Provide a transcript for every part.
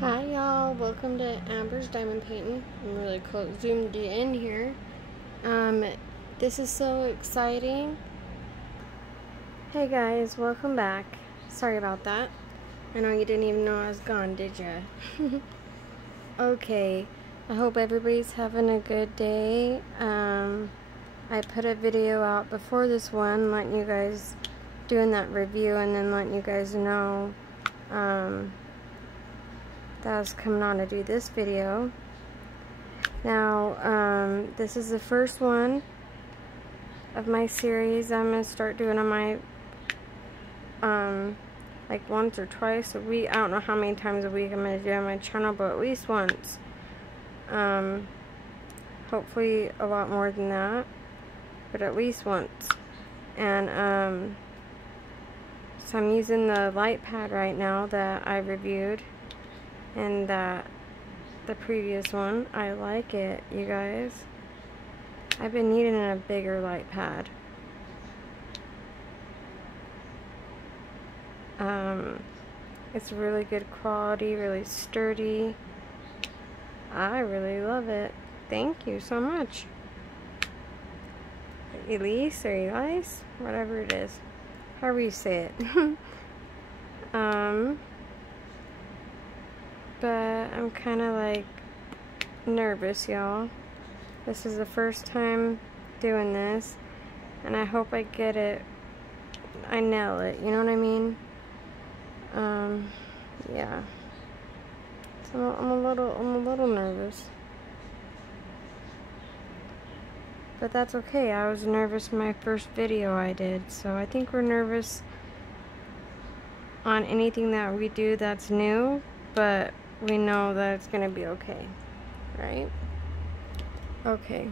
Hi y'all, welcome to Amber's Diamond Painting. I'm really close, zoomed in here. This is so exciting. Hey guys, welcome back. Sorry about that. I know you didn't even know I was gone, did ya? Okay, I hope everybody's having a good day. I put a video out before this one, letting you guys, doing that review and then letting you guys know, that I was coming on to do this video. Now, this is the first one of my series I'm going to start doing on my, like once or twice a week. I don't know how many times a week I'm going to do on my channel, but at least once. Hopefully a lot more than that, but at least once. And, so I'm using the light pad right now that I reviewed. And the previous one, I like it, you guys. I've been needing a bigger light pad. It's really good quality, really sturdy. I really love it. Thank you so much. Elise or Elise, whatever it is, however you say it. But I'm kind of like nervous, y'all. This is the first time doing this, and I hope I get it. I nail it, you know what I mean? Yeah. So I'm a little nervous, but that's okay. I was nervous in my first video I did, so I think we're nervous on anything that we do that's new, but we know that it's gonna be okay, right? Okay.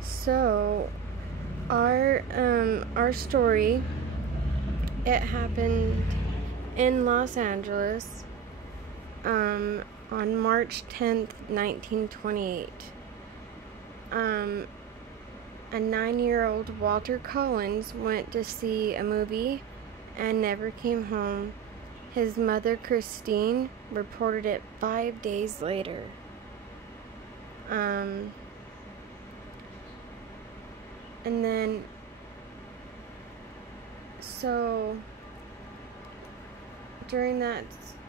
So our story, it happened in Los Angeles on March 10th, 1928. A 9-year-old Walter Collins went to see a movie and never came home. His mother, Christine, reported it 5 days later. And then, so, during that,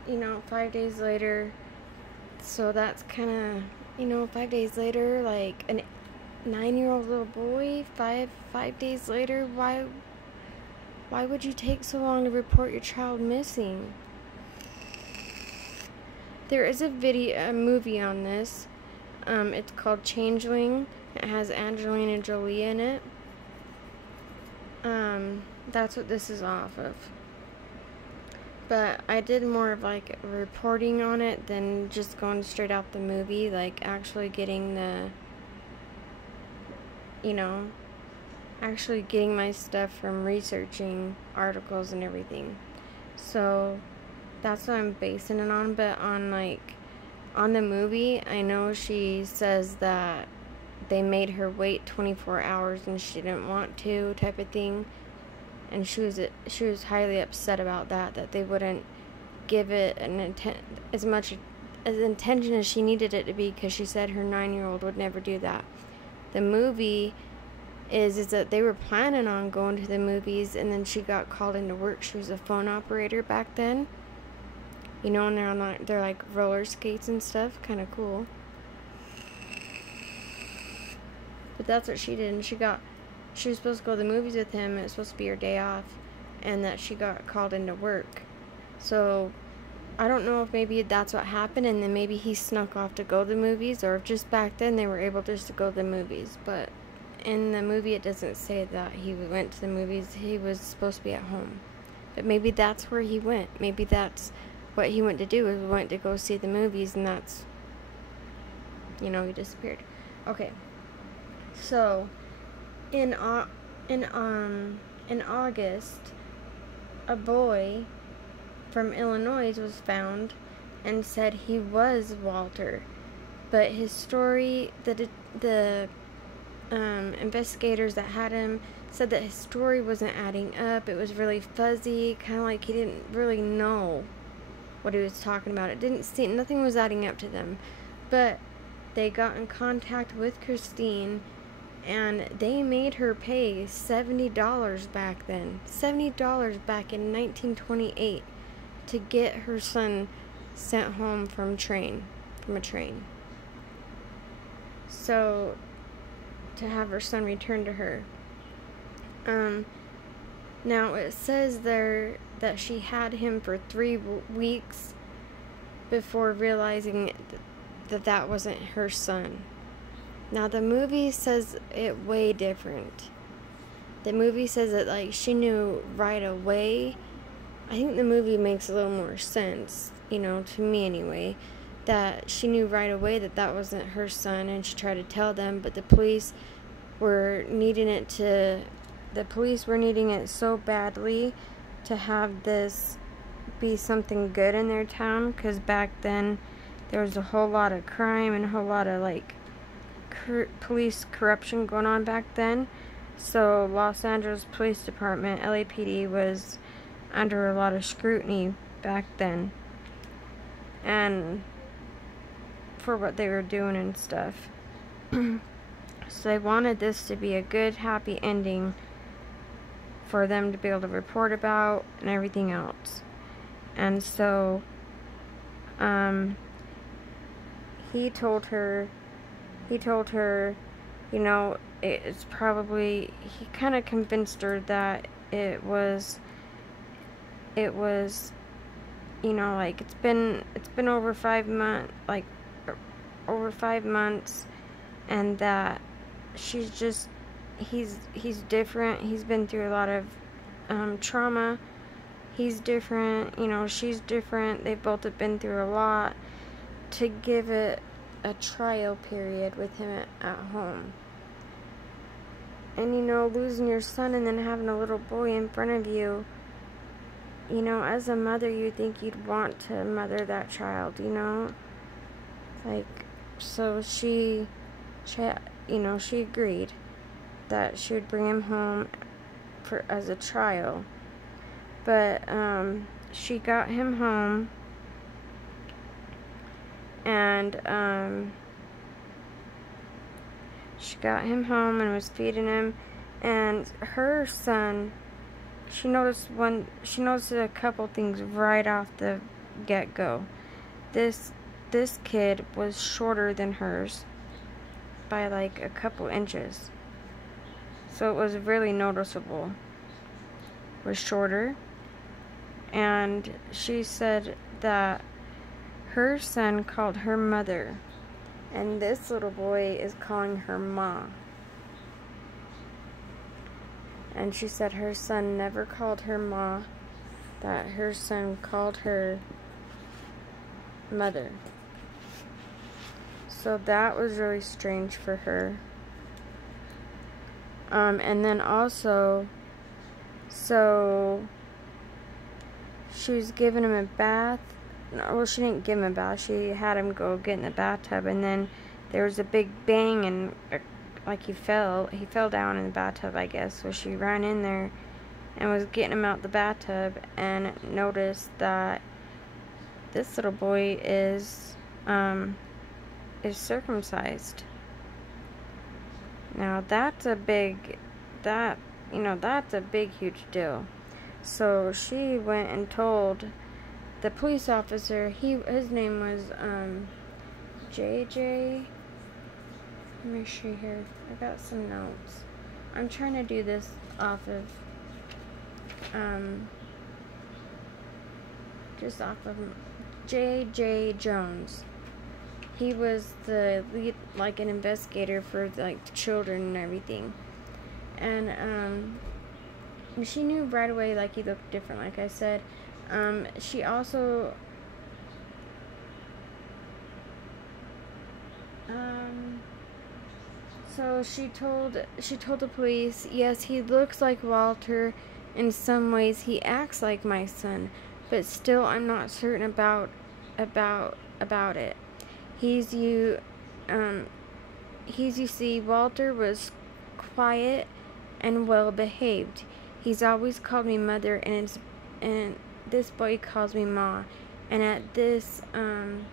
5 days later, so that's kind of, 5 days later, like, a 9-year-old little boy, five days later, why would you take so long to report your child missing? There is a movie on this. It's called Changeling. It has Angelina Jolie in it. That's what this is off of. But I did more of like reporting on it than just going straight out the movie, like actually getting the, actually getting my stuff from researching articles and everything. So that's what I'm basing it on. But on the movie, I know she says that they made her wait 24 hours and she didn't want to, type of thing. And she was highly upset about that they wouldn't give it as much as attention as she needed it to be, because she said her 9-year-old would never do that. The movie is that they were planning on going to the movies, and then she got called into work. She was a phone operator back then, and they're like roller skates and stuff, kind of cool. But that's what she did, and she was supposed to go to the movies with him. It was supposed to be her day off, and that she got called into work. So I don't know if maybe that's what happened, and then maybe he snuck off to go to the movies, or if just back then they were able just to go to the movies. But in the movie it doesn't say that he went to the movies. He was supposed to be at home. But maybe that's where he went. Maybe that's what he went to do, is went to go see the movies, and that's, he disappeared. Okay. So in August, a boy from Illinois was found and said he was Walter, but his story, the investigators that had him said that his story wasn't adding up. It was really fuzzy, kind of like he didn't really know what he was talking about. It didn't seem, nothing was adding up to them. But they got in contact with Christine, and they made her pay $70 back then. $70 back in 1928 to get her son sent home from a train. So, to have her son returned to her. Now it says there that she had him for 3 weeks before realizing that wasn't her son. Now the movie says it way different. The movie says that like she knew right away. I think the movie makes a little more sense, you know, to me anyway, that she knew right away that wasn't her son, and she tried to tell them, but the police were needing it so badly to have this be something good in their town, because back then there was a whole lot of crime and a whole lot of like police corruption going on back then. So Los Angeles Police Department, LAPD, was under a lot of scrutiny back then, and for what they were doing and stuff. So they wanted this to be a good, happy ending for them to be able to report about and everything else. And so he told her, you know, it's probably, he kind of convinced her that it was, you know, like it's been over 5 months, like over 5 months, and that he's different. He's been through a lot of trauma. He's different, you know, she's different. They both have been through a lot, to give it a trial period with him at home. And, you know, losing your son and then having a little boy in front of you, you know, as a mother, you think you'd want to mother that child, you know? Like, so she you know, she agreed that she would bring him home as a trial. But, she got him home, and, was feeding him, and her son, she noticed a couple things right off the get-go. This kid was shorter than hers by like a couple inches. So it was really noticeable. Was shorter. And she said that her son called her mother, and this little boy is calling her Ma. And she said her son never called her Ma, that her son called her mother. So that was really strange for her. And then also, so she was giving him a bath. Well, she didn't give him a bath. She had him go get in the bathtub, and then there was a big bang, and like he fell down in the bathtub, I guess. So she ran in there and was getting him out the bathtub, and noticed that this little boy is circumcised. Now that's a big, huge deal. So she went and told the police officer. His name was JJ. Let me see here. I got some notes. I'm trying to do this off of just off of J.J. Jones. He was the lead, like an investigator for like the children and everything. And she knew right away, like, he looked different, like I said. She also so she told the police, yes, he looks like Walter in some ways. He acts like my son, but still I'm not certain about it. You see, Walter was quiet and well behaved. He's always called me mother, and this boy calls me Ma. And at this, you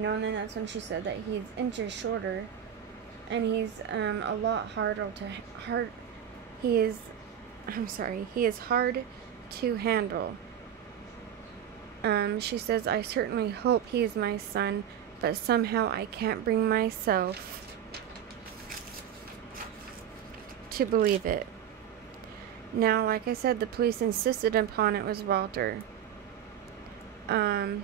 know, and then that's when she said that he's inches shorter, and he's a lot he is hard to handle. She says, I certainly hope he is my son, but somehow I can't bring myself to believe it. Now, like I said, the police insisted upon it was Walter. Now,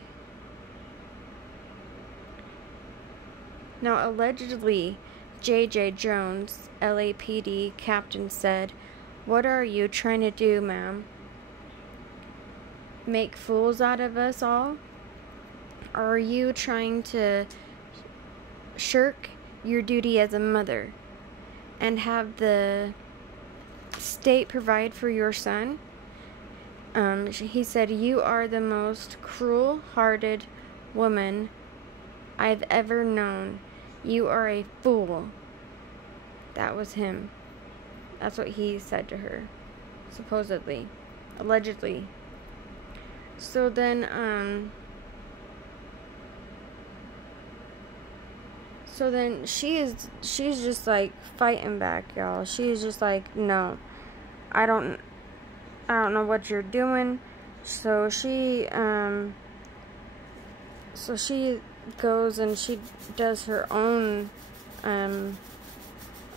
allegedly, J.J. Jones, LAPD captain, said, "What are you trying to do, ma'am? Make fools out of us all? Or are you trying to shirk your duty as a mother and have the state provide for your son?" He said, "You are the most cruel-hearted woman I've ever known. You are a fool." That was him. That's what he said to her, supposedly, allegedly. So then, she's just like fighting back, y'all. She's just like, no, I don't know what you're doing. So she goes and she does her own,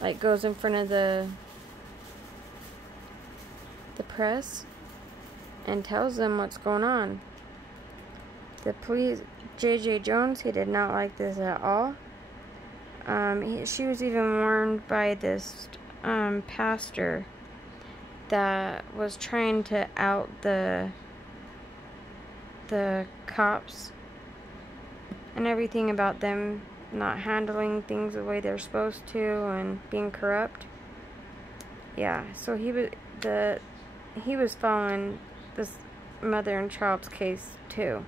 like goes in front of the press and tells them what's going on. The police, J.J. Jones, he did not like this at all. She was even warned by this pastor that was trying to out the cops and everything about them not handling things the way they're supposed to and being corrupt. Yeah, so he was following this mother and child's case too,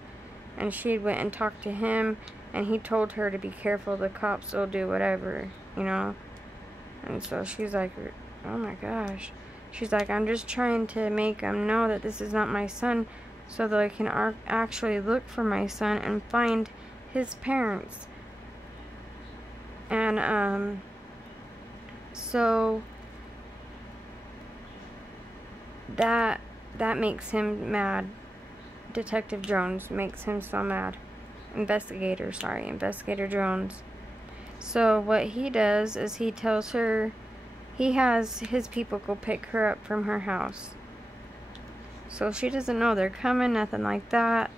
and she went and talked to him, and he told her to be careful. The cops will do whatever, you know. And so she's like, oh my gosh. She's like, I'm just trying to make them know that this is not my son, so that I can actually look for my son and find his parents. And so that makes him mad. Detective Jones makes him so mad. Investigator Jones. So what he does is he tells her he has his people go pick her up from her house. So she doesn't know they're coming, nothing like that.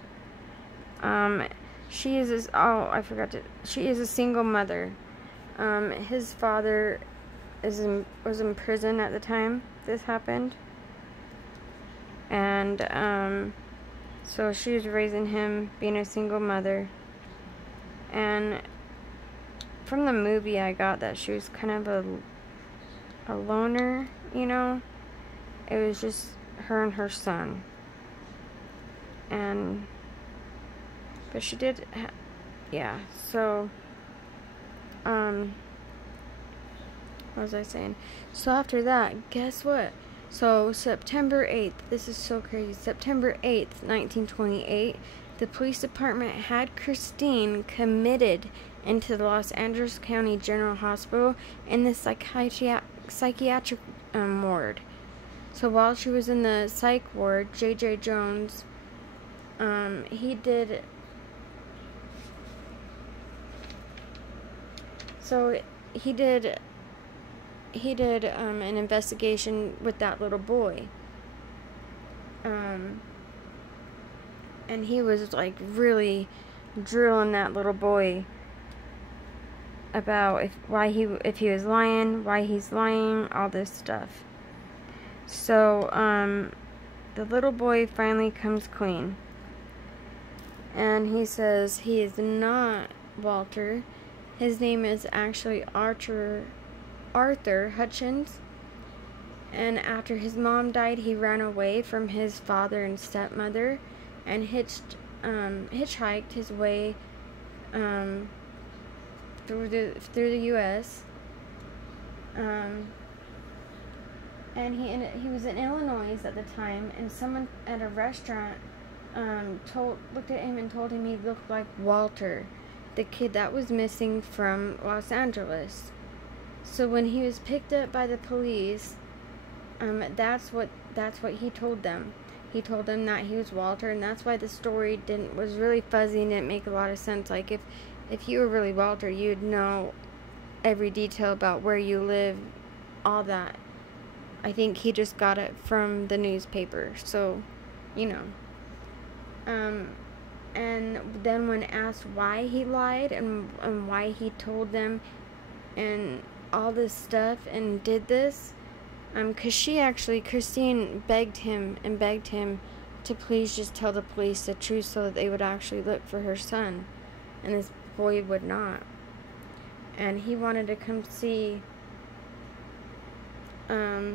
She is a single mother. His father was in prison at the time this happened. And so she was raising him, being a single mother. And from the movie I got that she was kind of a loner, you know. It was just her and her son. But she did, yeah, so, what was I saying? So after that, guess what? So September 8th, this is so crazy, September 8th, 1928, the police department had Christine committed into the Los Angeles County General Hospital in the psychiatric ward. So while she was in the psych ward, J.J. Jones, he did an investigation with that little boy. And he was like really drilling that little boy about if he was lying, why he's lying, all this stuff. So the little boy finally comes clean. And he says he is not Walter. His name is actually Arthur Hutchins. And after his mom died, he ran away from his father and stepmother and hitchhiked his way through the U.S. and he was in Illinois at the time, and someone at a restaurant looked at him and told him he looked like Walter, the kid that was missing from Los Angeles. So when he was picked up by the police, that's what he told them. He told them that he was Walter, and that's why the story was really fuzzy and didn't make a lot of sense. Like if you were really Walter, you'd know every detail about where you live, all that. I think he just got it from the newspaper, so, you know. And then when asked why he lied and why he told them and all this stuff and did this, because Christine begged him to please just tell the police the truth so that they would actually look for her son, and this boy would not. And he wanted to come see a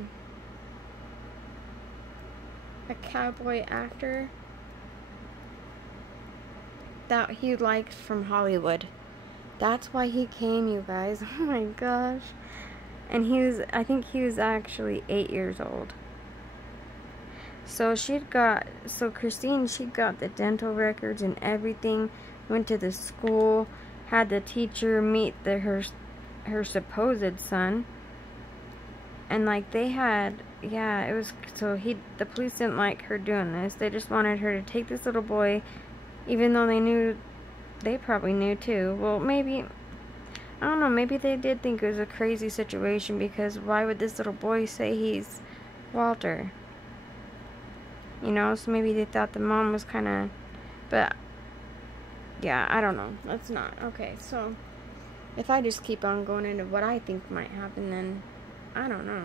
cowboy actor that he liked from Hollywood. That's why he came, you guys. Oh my gosh. And I think he was actually 8 years old. So Christine, she got the dental records and everything, went to the school, had the teacher meet her supposed son. And like they had, yeah, it was, so the police didn't like her doing this. They just wanted her to take this little boy, even though they probably knew too. Well, maybe, I don't know, maybe they did think it was a crazy situation, because why would this little boy say he's Walter? You know, so maybe they thought the mom was kind of, but, yeah, I don't know. Let's not. Okay, so, if I just keep on going into what I think might happen, then I don't know.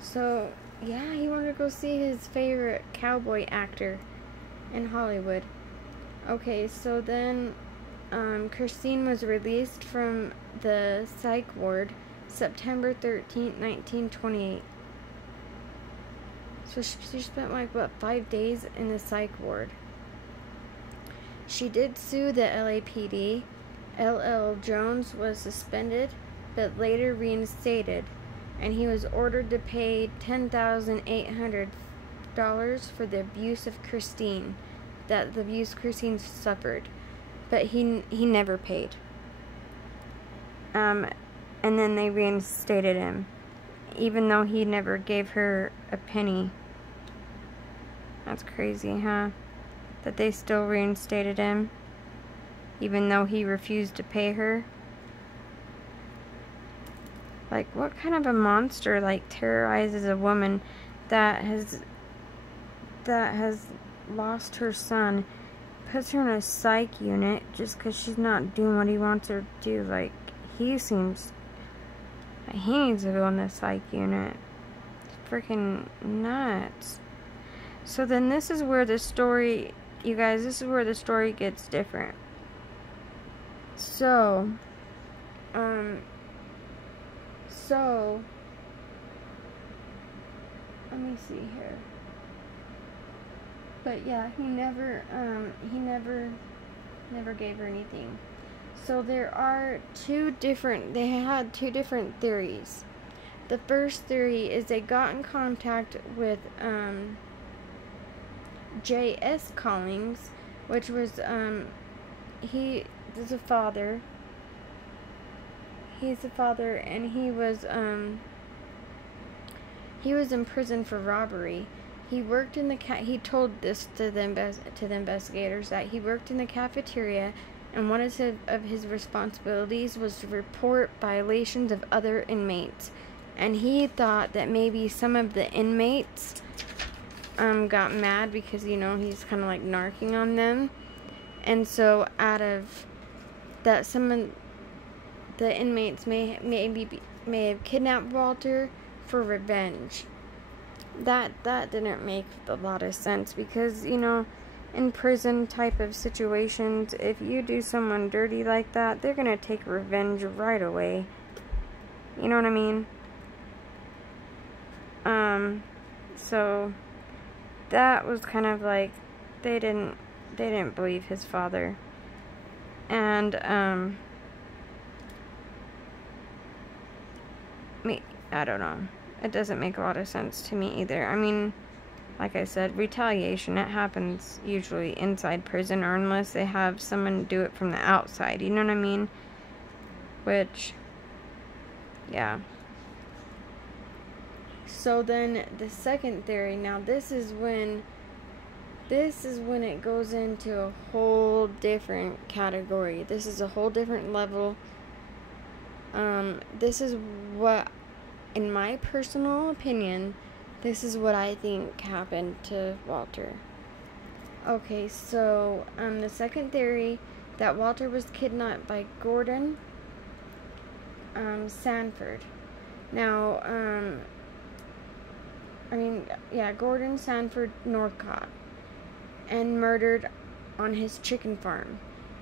So, yeah, he wanted to go see his favorite cowboy actor in Hollywood. Okay, so then Christine was released from the psych ward September 13th, 1928. So she spent like, 5 days in the psych ward. She did sue the LAPD. L.L. Jones was suspended, but later reinstated, and he was ordered to pay $10,800 for the abuse of Christine, that the abuse Christine suffered, but he never paid. And then they reinstated him, even though he never gave her a penny. That's crazy, huh? That they still reinstated him, even though he refused to pay her. Like, what kind of a monster, like, terrorizes a woman that has lost her son, puts her in a psych unit just because she's not doing what he wants her to do? Like, he seems like he needs to go in the psych unit. It's freaking nuts. So then this is where the story, you guys, this is where the story gets different. So, let me see here. But yeah, he never gave her anything. So they had two different theories. The first theory is they got in contact with, J.S. Collins, which was, he is a father. He's a father, and he was in prison for robbery. He worked in the he told this to the investigators, that he worked in the cafeteria, and one of his responsibilities was to report violations of other inmates. And he thought that maybe some of the inmates got mad because, you know, he's kind of like narking on them, and so out of that, some of the inmates may have kidnapped Walter for revenge. That didn't make a lot of sense, because, you know, in prison type of situations, if you do someone dirty like that, they're gonna take revenge right away. You know what I mean? So that was kind of like, they didn't believe his father. And I don't know. it doesn't make a lot of sense to me either. I mean, like I said, retaliation, it happens usually inside prison, or unless they have someone do it from the outside, you know what I mean? Which, yeah. So then the second theory, now this is when it goes into a whole different category. This is a whole different level. This is what, in my personal opinion, this is what I think happened to Walter. Okay, so the second theory, that Walter was kidnapped by Gordon Sanford. Now, Gordon Sanford Norcott, and murdered on his chicken farm.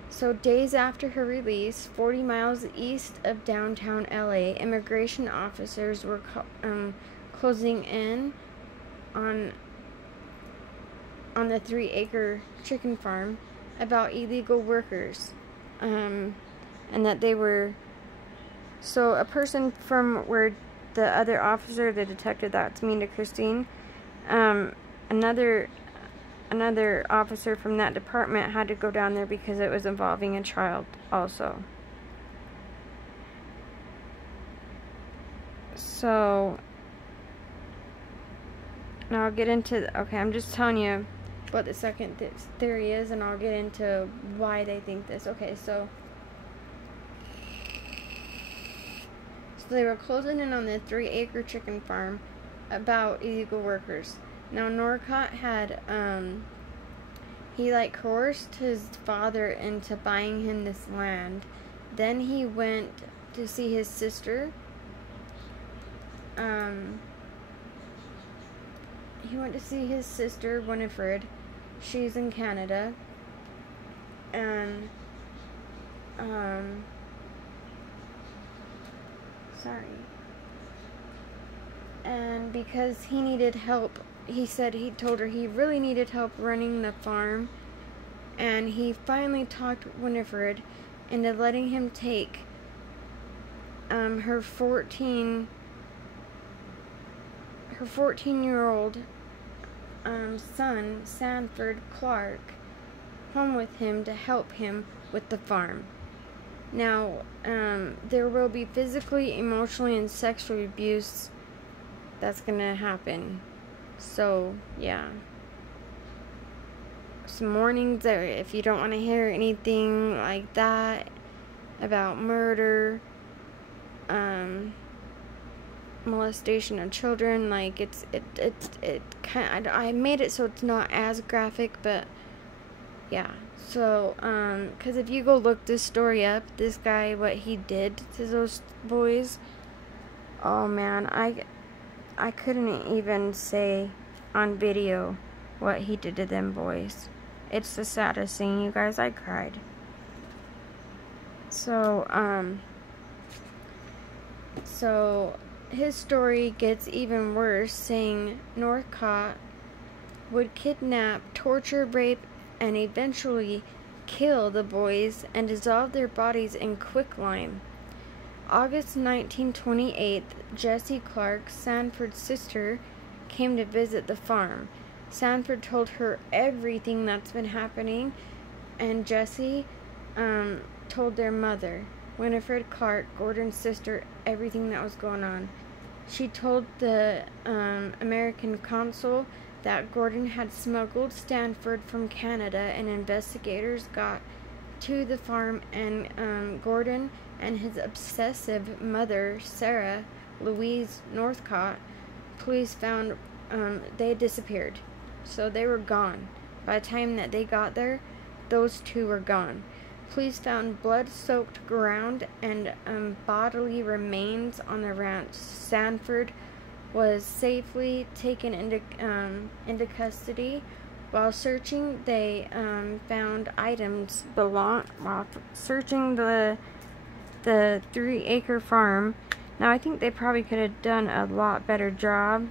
So days after her release, 40 miles east of downtown LA, immigration officers were closing in on the 3-acre chicken farm about illegal workers, and that they were, so a person from where the other officer, the detective, that's me to Christine, another officer from that department had to go down there because it was involving a child also. So now I'll get into, okay, I'm just telling you what the second theory is, and I'll get into why they think this. Okay, so they were closing in on the 3-acre chicken farm about illegal workers. Now Norcott had, he coerced his father into buying him this land. Then he went to see his sister. He went to see his sister, Winifred. She's in Canada. And, and because he needed help, he told her he really needed help running the farm, and he finally talked Winifred into letting him take her 14-year-old son, Sanford Clark, home with him to help him with the farm. Now, there will be physically, emotionally, and sexual abuse that's gonna happen. So, yeah. Some warnings there if you don't want to hear anything like that about murder, molestation of children. Like, I made it so it's not as graphic, but yeah. So, because if you go look this story up, this guy, what he did to those boys, oh man, I couldn't even say on video what he did to them boys. It's the saddest thing, you guys. I cried. So his story gets even worse, saying Norcott would kidnap, torture, rape, and eventually kill the boys and dissolve their bodies in quicklime. August 1928, Jessie Clark, Sanford's sister, came to visit the farm. Sanford told her everything that's been happening, and Jessie told their mother, Winifred Clark, Gordon's sister, everything that was going on. She told the American consul that Gordon had smuggled Sanford from Canada, and investigators got to the farm, and Gordon and his obsessive mother, Sarah Louise Northcott, police found they had disappeared. So they were gone. By the time that they got there, those two were gone. Police found blood-soaked ground and bodily remains on the ranch. Sanford was safely taken into custody. While searching, they found items while searching the 3-acre farm. Now, I think they probably could have done a lot better job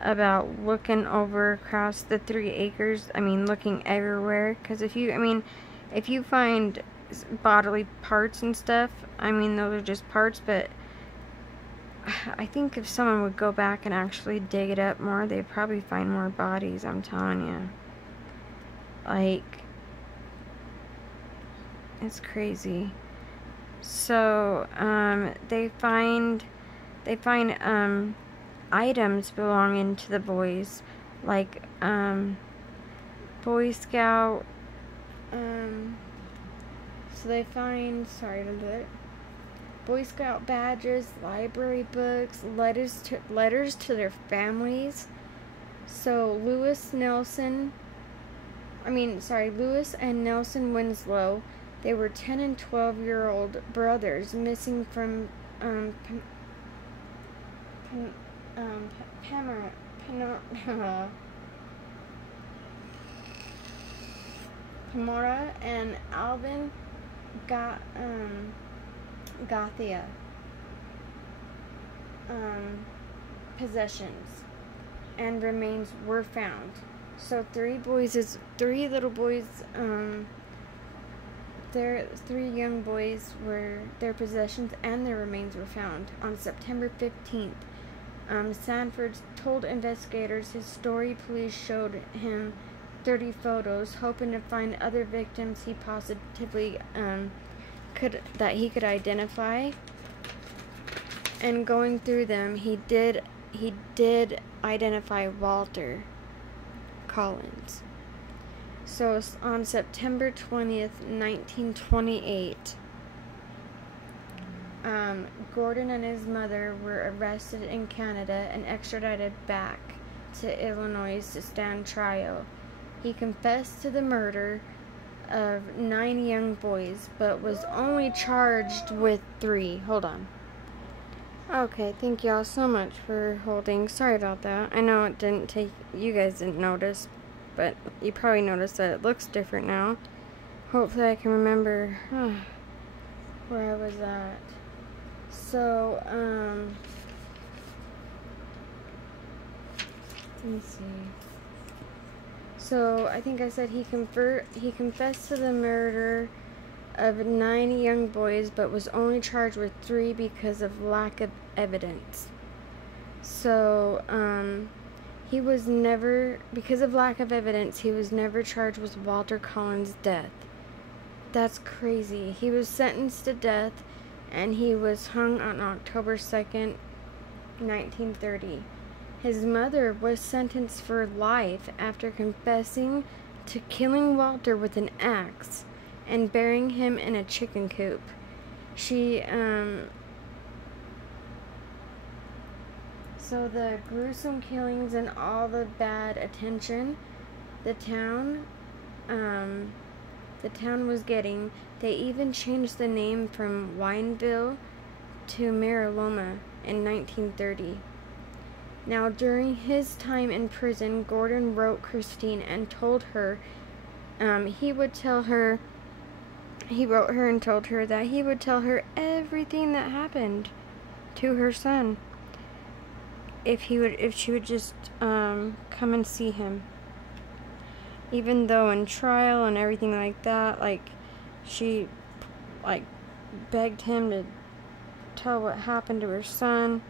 about looking over across the 3 acres. I mean, looking everywhere. Because if you find bodily parts and stuff, I mean, those are just parts, but I think if someone would go back and actually dig it up more, they'd probably find more bodies, I'm telling you. Like, it's crazy. So, they find items belonging to the boys, like, Boy Scout, so they find, Boy Scout badges, library books, letters to their families. So Lewis and Nelson Winslow, they were 10 and 12-year-old brothers missing from Pamora and Alvin Gothia possessions, and remains were found. So three little boys, three young boys were their possessions, and their remains were found. On September 15th, Sanford told investigators his story. Police showed him 30 photos, hoping to find other victims he positively could identify. And going through them, he did identify Walter Collins. So on September 20th, 1928, Gordon and his mother were arrested in Canada and extradited back to Illinois to stand trial. He confessed to the murder of 9 young boys, but was only charged with 3. Hold on. Okay, thank y'all so much for holding. Sorry about that. I know it didn't take, you guys didn't notice, but you probably noticed that it looks different now. Hopefully I can remember where I was at. So, let me see. So, I think I said he confessed to the murder of 9 young boys, but was only charged with 3 because of lack of evidence. So, because of lack of evidence, he was never charged with Walter Collins' death. That's crazy. He was sentenced to death, and he was hung on October 2nd, 1930. His mother was sentenced for life after confessing to killing Walter with an axe and burying him in a chicken coop. So the gruesome killings and all the bad attention the town was getting, they even changed the name from Wineville to Mariloma in 1930. Now, during his time in prison, Gordon wrote Christine and told her he wrote her and told her that he would tell her everything that happened to her son if she would just come and see him. Even though in trial and everything like that, she begged him to tell what happened to her son,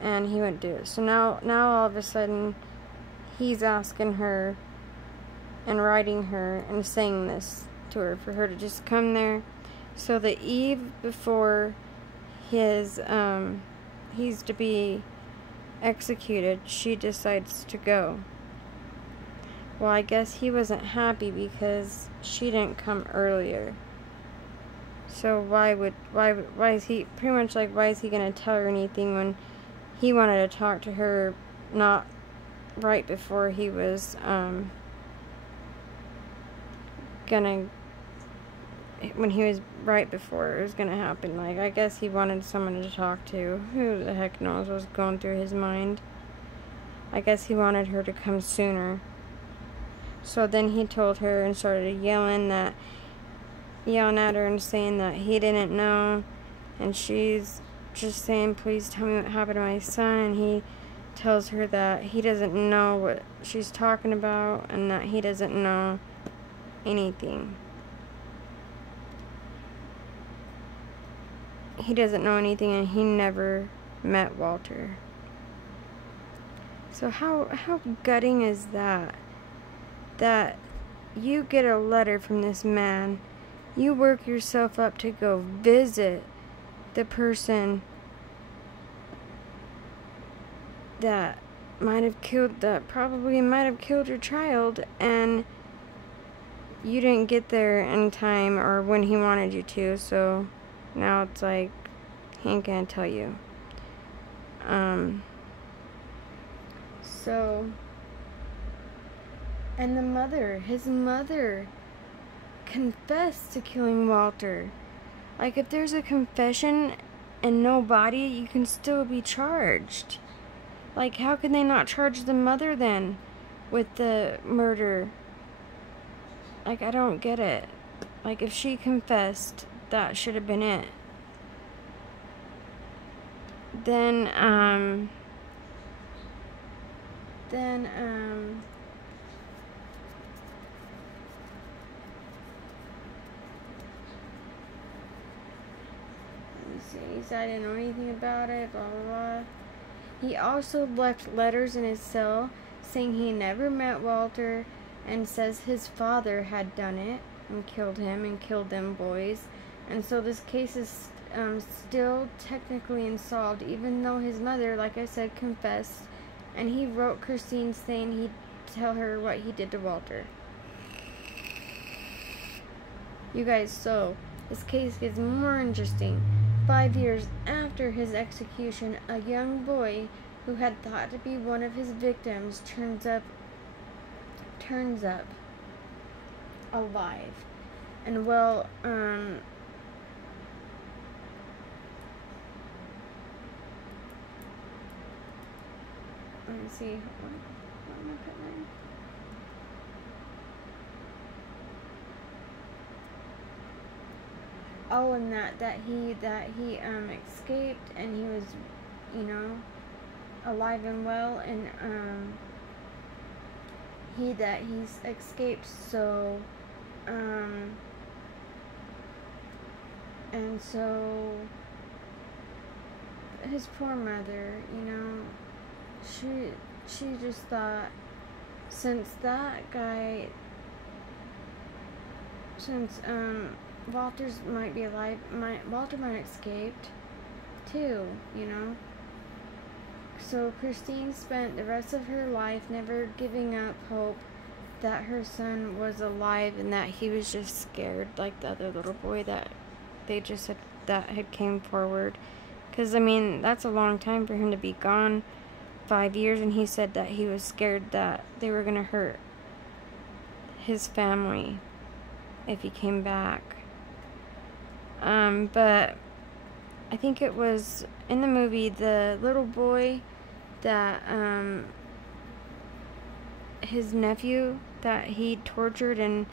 and he wouldn't do it. So now all of a sudden, he's asking her and writing her and saying this to her for her to just come there. So the eve before he's to be executed, she decides to go. Well, I guess he wasn't happy because she didn't come earlier. So why is he gonna tell her anything when he wanted to talk to her not right before he was when he was right before it was gonna happen. I guess he wanted someone to talk to. Who the heck knows what's going through his mind. I guess he wanted her to come sooner. So then he told her and started yelling at her and saying that he didn't know, and she's just saying, please tell me what happened to my son, and he tells her that he doesn't know what she's talking about and that he doesn't know anything. He doesn't know anything, and he never met Walter. So how gutting is that? That you get a letter from this man, you work yourself up to go visit the person that probably might have killed your child, and you didn't get there in time or when he wanted you to, so now it's like he ain't gonna tell you. And his mother confessed to killing Walter. Like, if there's a confession and no body, you can still be charged. Like, how can they not charge the mother then with the murder? Like, I don't get it. Like, if she confessed, that should have been it. Then, he said I didn't know anything about it, blah, blah, blah. He also left letters in his cell saying he never met Walter, and says his father had done it and killed him and killed them boys. And so this case is still technically unsolved, even though his mother, like I said, confessed. And he wrote Christine saying he'd tell her what he did to Walter. You guys, so this case gets more interesting. 5 years after his execution, a young boy who had thought to be one of his victims turns up alive. And well, let me see. What am I putting in? Oh, and that he escaped, and he was, alive and well, and he's escaped. So, and so his poor mother, she just thought, since Walter's might be alive, Walter might have escaped too, So Christine spent the rest of her life never giving up hope that her son was alive, and that he was just scared, like the other little boy that they just said that had came forward. Because, that's a long time for him to be gone, 5 years, and he said that he was scared that they were going to hurt his family if he came back. But I think it was in the movie, the little boy that, his nephew that he tortured, and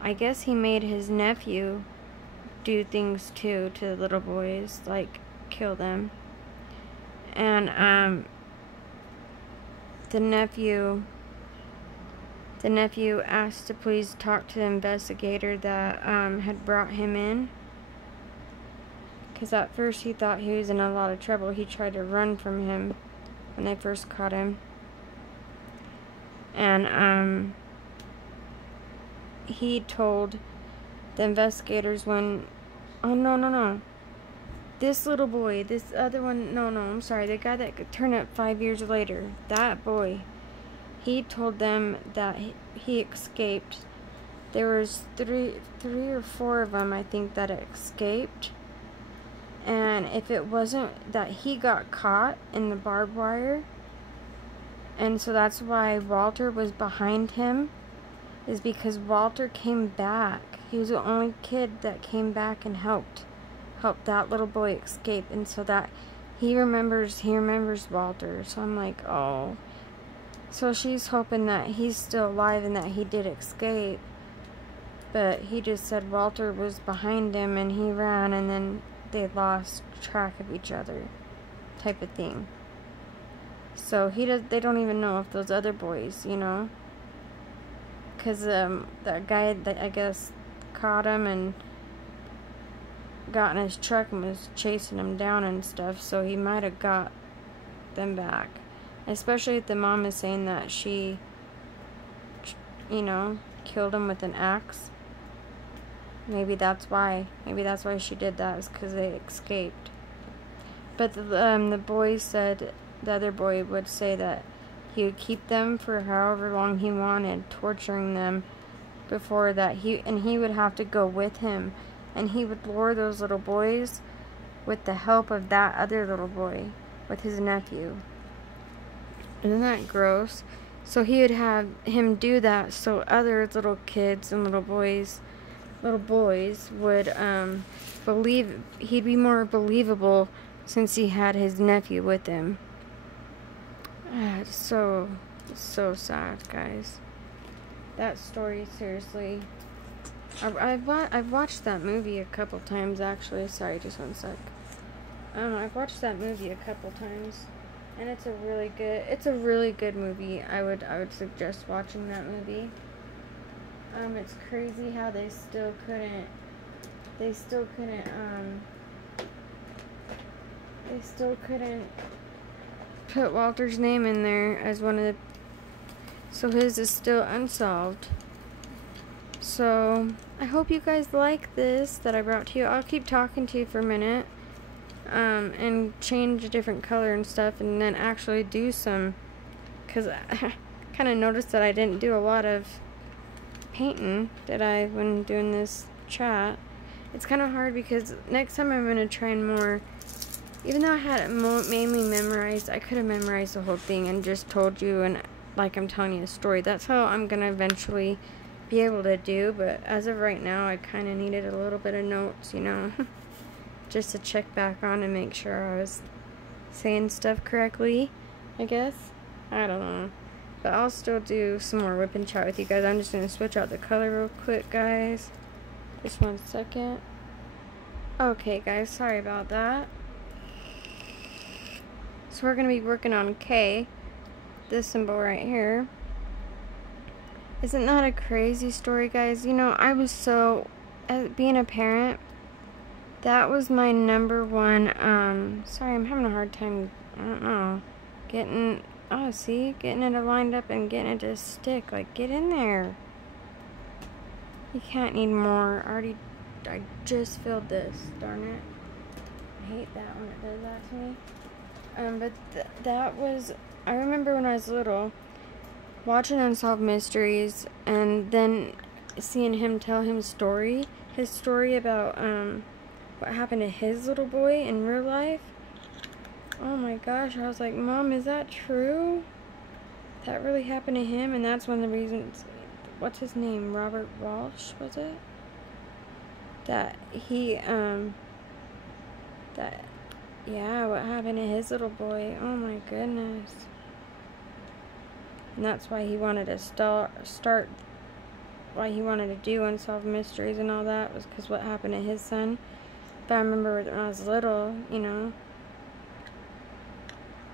I guess he made his nephew do things too to the little boys, like kill them. And, the nephew asked to please talk to the investigator that, had brought him in. Because at first he thought he was in a lot of trouble. He tried to run from him when they first caught him. And, he told the investigators when... Oh, no. This little boy, this other one... No, I'm sorry. The guy that turned up 5 years later, that boy, he told them that he escaped. There was three or four of them, I think, that escaped. And if it wasn't that he got caught in the barbed wire, and so that's why Walter was behind him, is because Walter came back. He was the only kid that came back and helped that little boy escape, and so that he remembers Walter. So I'm like, oh. So she's hoping that he's still alive and that he did escape. But he just said Walter was behind him and he ran, and then they lost track of each other, type of thing. So they don't even know if those other boys, because that guy that I guess caught him and got in his truck and was chasing him down and stuff, so he might have got them back. Especially if the mom is saying that she, you know, killed him with an axe. Maybe that's why. Maybe that's why she did that, was because they escaped. But the boy said, the other boy would say that he would keep them for however long he wanted, torturing them before that. He would have to go with him, and he would lure those little boys with the help of that other little boy, with his nephew. Isn't that gross? So he would have him do that so other little kids and little boys would believe, he'd be more believable since he had his nephew with him. It's so sad, guys. That story, seriously. I've watched that movie a couple times, actually. Sorry, just one sec. I've watched that movie a couple times, and it's a really good movie. I would suggest watching that movie. It's crazy how they still couldn't put Walter's name in there as one of the, so his is still unsolved. So I hope you guys like this that I brought to you. I'll keep talking to you for a minute, and change a different color and stuff, and then actually do some, because I kind of noticed that I didn't do a lot of painting, did I, when doing this chat. It's kind of hard because next time I'm going to try and more, even though I had it mainly memorized, I could have memorized the whole thing and just told you, and like I'm telling you a story. That's how I'm going to eventually be able to do, but as of right now, I kind of needed a little bit of notes, you know, just to check back on and make sure I was saying stuff correctly, I guess. I don't know. But I'll still do some more WIP and chat with you guys. I'm just going to switch out the color real quick, guys. Just 1 second. Okay, guys, sorry about that. So we're going to be working on K, this symbol right here. Isn't that a crazy story, guys? You know, I was so, being a parent, that was my number one, sorry, I'm having a hard time, I don't know, getting it lined up and getting it to stick. Like, get in there. You can't need more. I just filled this. Darn it. I hate that when it does that to me. But that was, I remember when I was little, watching Unsolved Mysteries, and then seeing him tell his story about, what happened to his little boy in real life. Oh my gosh, I was like, Mom, is that true? That really happened to him? And that's one of the reasons, what's his name? Robert Walsh, was it? That he, yeah, what happened to his little boy? Oh my goodness. And that's why he wanted to start, why he wanted to do Unsolved Mysteries and all that, was because what happened to his son. But I remember when I was little, you know,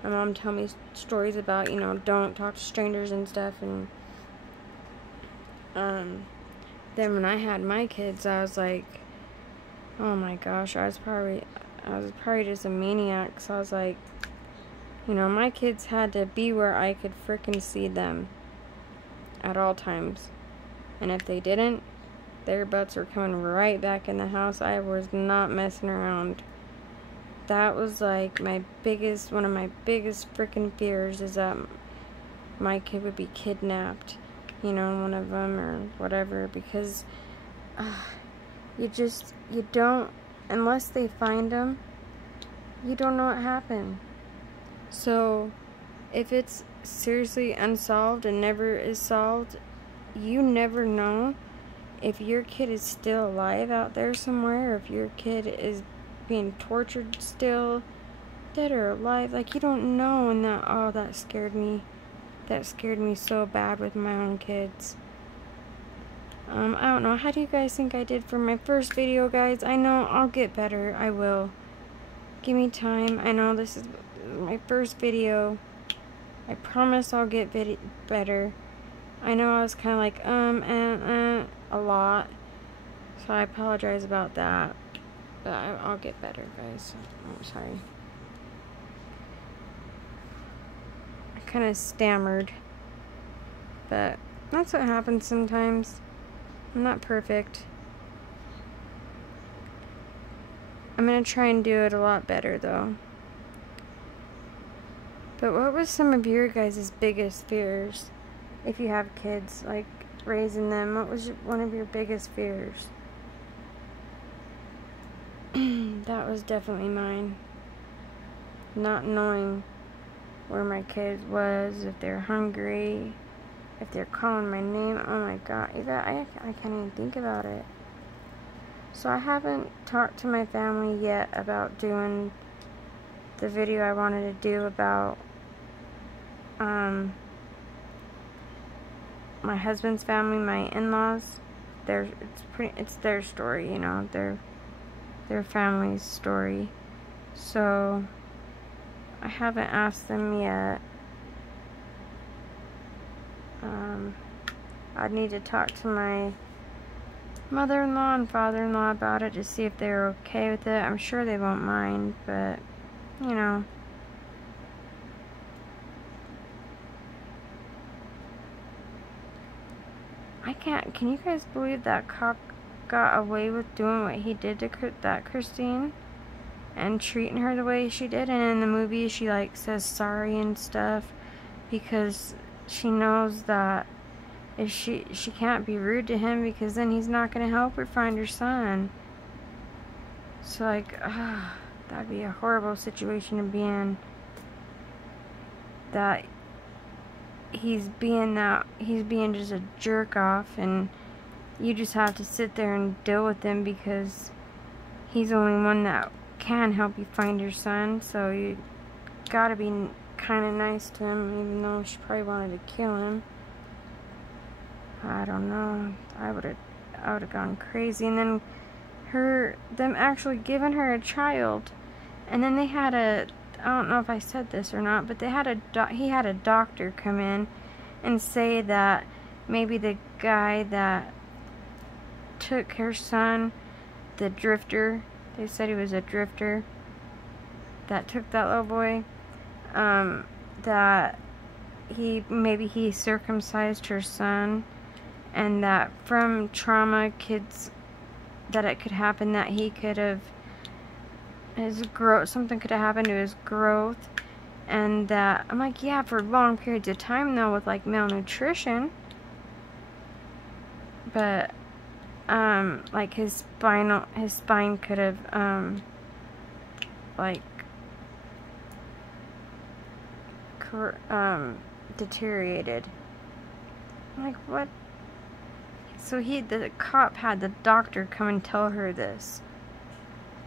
my mom told me stories about, you know, don't talk to strangers and stuff, and then when I had my kids, I was like, oh my gosh, I was probably just a maniac. So I was like, you know, my kids had to be where I could frickin' see them at all times, and if they didn't, their butts were coming right back in the house. I was not messing around. That was like one of my biggest freaking fears, is that my kid would be kidnapped, you know, one of them or whatever, because you don't, unless they find them, you don't know what happened. So if it's seriously unsolved and never is solved, you never know if your kid is still alive out there somewhere, or if your kid is being tortured still, dead or alive. Like, you don't know. And that scared me. That scared me so bad with my own kids. I don't know, how do you guys think I did for my first video, guys? I know I'll get better. I will. Give me time. I know this is my first video. I promise I'll get better. I know I was kind of like a lot, so I apologize about that. But I'll get better, guys. I'm sorry. I kind of stammered. But that's what happens sometimes. I'm not perfect. I'm going to try and do it a lot better, though. But what was some of your guys' biggest fears? If you have kids, like, raising them, what was one of your biggest fears? That was definitely mine. Not knowing where my kid was, if they're hungry, if they're calling my name. Oh my god, I can't even think about it. So I haven't talked to my family yet about doing the video I wanted to do about my husband's family, my in-laws. It's their story, you know, their family's story. So I haven't asked them yet. I'd need to talk to my mother-in-law and father-in-law about it to see if they're okay with it. I'm sure they won't mind, but you know. Can you guys believe that cop got away with doing what he did to that Christine? And treating her the way she did? And in the movie she like says sorry and stuff because she knows that if she can't be rude to him because then he's not going to help her find her son. So like, that'd be a horrible situation to be in. That he's being just a jerk off, and you just have to sit there and deal with him because he's the only one that can help you find your son. So you gotta be kind of nice to him, even though she probably wanted to kill him. I don't know. I would have gone crazy. And then them actually giving her a child, and then they had I don't know if I said this or not, but he had a doctor come in and say that maybe the guy that took her son, the drifter, they said he was a drifter that took that little boy, that he circumcised her son, and that from trauma that it could happen, that he could have something could have happened to his growth. And that I'm like, yeah, for long periods of time though, with like malnutrition. But like his spine could have deteriorated. I'm like, what? So the cop had the doctor come and tell her this.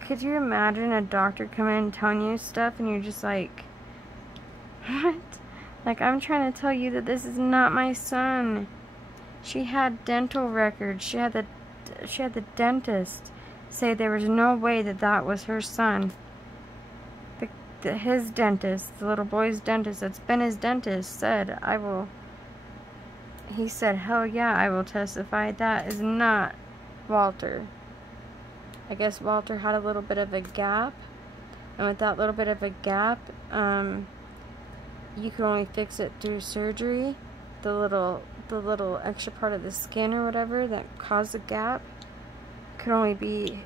Could you imagine a doctor coming in and telling you stuff and you're just like, what? Like, I'm trying to tell you that this is not my son. She had dental records. She had the dentist say there was no way that was her son. His dentist, the little boy's dentist, that's been his dentist, said, he said, hell yeah, I will testify that is not Walter. I guess Walter had a little bit of a gap, and with that little bit of a gap, you can only fix it through surgery. The little extra part of the skin or whatever that caused the gap could only be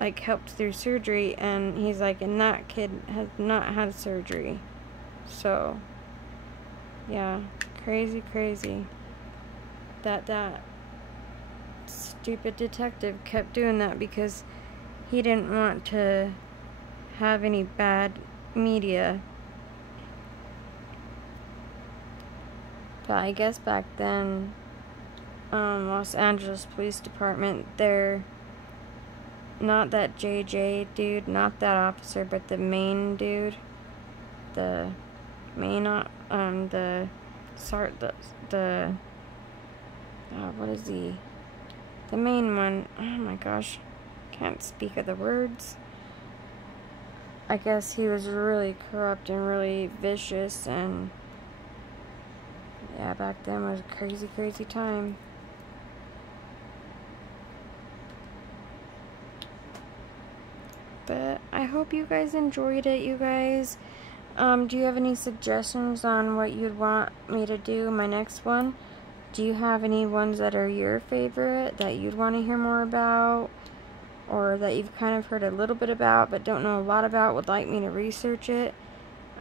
like helped through surgery, and he's like, and that kid has not had surgery. So yeah, crazy that stupid detective kept doing that because he didn't want to have any bad media. But I guess back then, Los Angeles Police Department, they're not that JJ dude, not that officer, but the main dude, what is he? The main one. Oh my gosh, can't speak of the words. I guess he was really corrupt and really vicious, and yeah, back then was a crazy time. But I hope you guys enjoyed it, you guys. Do you have any suggestions on what you'd want me to do my next one? Do you have any ones that are your favorite that you'd want to hear more about? Or that you've kind of heard a little bit about but don't know a lot about, would like me to research it?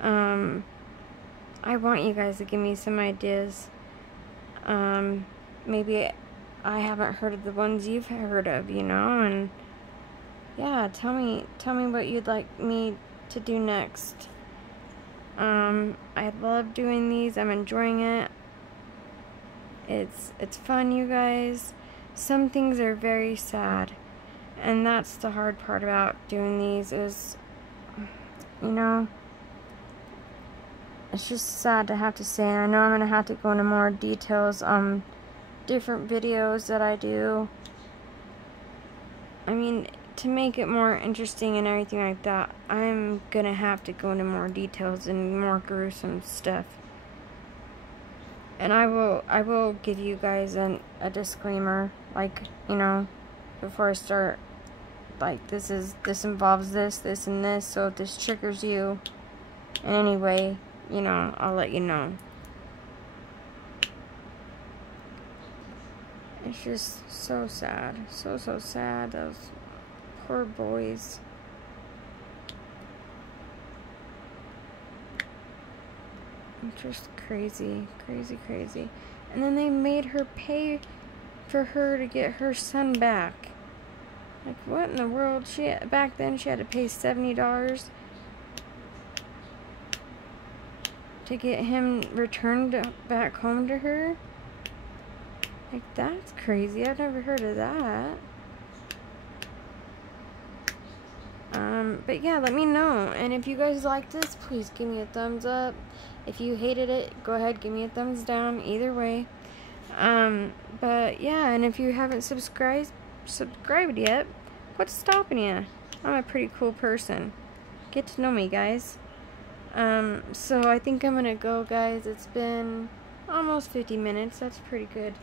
I want you guys to give me some ideas. Maybe I haven't heard of the ones you've heard of, you know, and yeah, tell me what you'd like me to do next. I love doing these. I'm enjoying it. It's fun, you guys. Some things are very sad, and that's the hard part about doing these is, you know, it's just sad to have to say. I know I'm going to have to go into more details on different videos that I do. I mean, to make it more interesting and everything like that, I'm going to have to go into more details and more gruesome stuff. And I will give you guys a disclaimer, like, you know, before I start, like, this involves this, and this, so if this triggers you in any way, you know, I'll let you know. It's just so sad. So sad. Those poor boys. It's just crazy. And then they made her pay for her to get her son back. Like, what in the world? Back then she had to pay $70 to get him returned back home to her. Like, that's crazy. I've never heard of that. But yeah, let me know. And if you guys like this, please give me a thumbs up. If you hated it, go ahead, give me a thumbs down. Either way. But yeah, and if you haven't subscribed yet, what's stopping you? I'm a pretty cool person. Get to know me, guys. So I think I'm gonna go, guys. It's been almost 50 minutes. That's pretty good.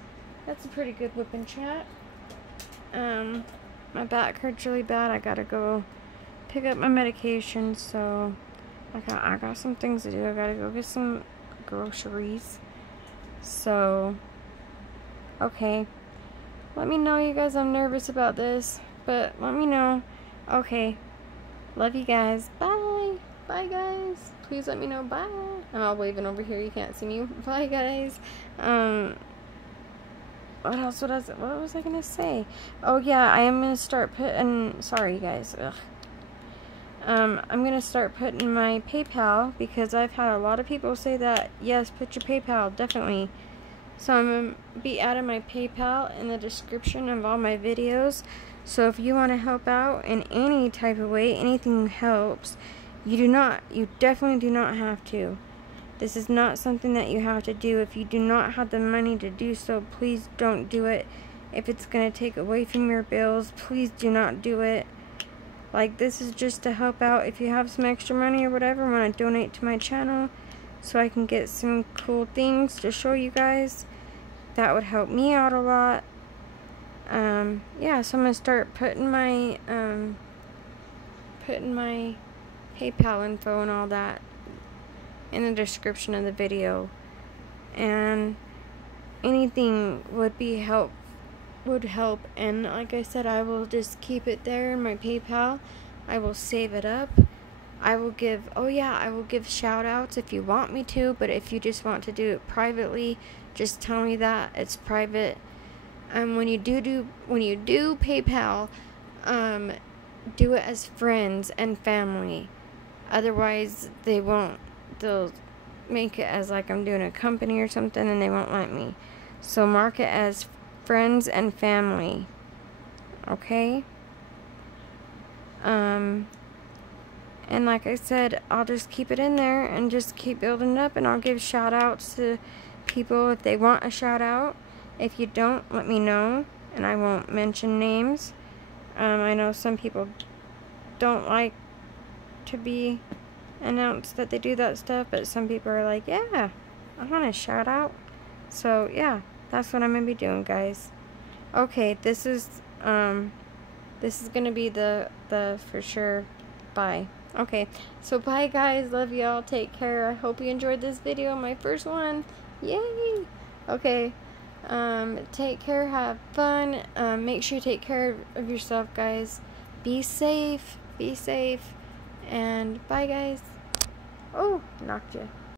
That's a pretty good WIP N CHAT. My back hurts really bad. I gotta go pick up my medication, so I got some things to do. I gotta go get some groceries. So, okay. Let me know, you guys. I'm nervous about this, but let me know. Okay. Love you guys. Bye. Bye, guys. Please let me know. Bye. I'm all waving over here. You can't see me. Bye, guys. What else? What was I gonna say? Oh yeah, I am gonna start putting. Sorry, guys. Ugh. I'm gonna start putting my PayPal, because I've had a lot of people say that. Yes, put your PayPal, definitely. So I'm gonna be adding my PayPal in the description of all my videos. So if you want to help out in any type of way, anything helps. You definitely do not have to. This is not something that you have to do. If you do not have the money to do so, please don't do it. If it's going to take away from your bills, please do not do it. Like, this is just to help out. If you have some extra money or whatever, want to donate to my channel so I can get some cool things to show you guys, that would help me out a lot. Yeah, so I'm going to start putting my PayPal info and all that in the description of the video, and anything would help. And like I said, I will just keep it there in my PayPal. I will save it up. I will give shout outs if you want me to, but if you just want to do it privately, just tell me that it's private. When you do PayPal, do it as friends and family. Otherwise, they'll make it as like I'm doing a company or something, and they won't let me. So mark it as friends and family. Okay? And like I said, I'll just keep it in there and just keep building it up, and I'll give shout outs to people if they want a shout out. If you don't, let me know, and I won't mention names. I know some people don't like to be announced that they do that stuff, but some people are like, yeah, I want a shout out. So yeah, that's what I'm gonna be doing, guys. Okay, this is This is gonna be the for sure bye. Okay, so bye guys, love y'all, take care. I hope you enjoyed this video, my first one. Yay! Okay, take care, have fun, make sure you take care of yourself, guys. Be safe, and bye guys. Oh, knocked you.